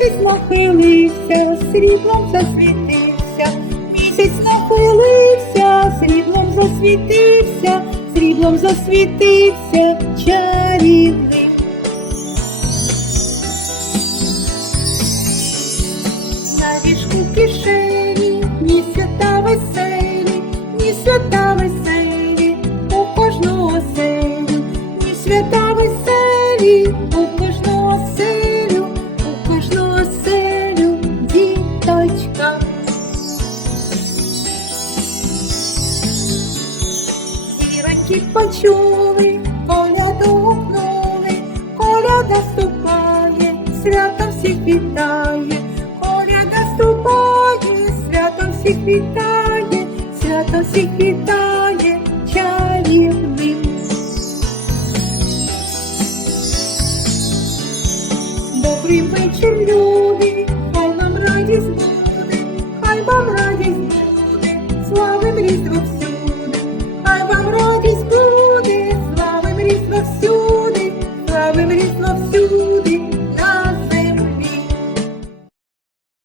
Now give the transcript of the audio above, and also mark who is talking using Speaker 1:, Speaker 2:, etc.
Speaker 1: Місяць нахилився, сріблом засвітився, місяць нахилився, сріблом засвітився, сріблом засвітився чарівний. На вішку кишені, ні свята веселі, ні свята веселі, у кожну оселю, ні свята веселі, у кожну оселю, Зіроньки почули, коляду гукнули, коляда ступає, свято всіх вітає, коляда ступає, свято всіх вітає, свято всіх вітає, чарівним. Добрий вечір, люди, хай нам радість буде, хай вам радість буде.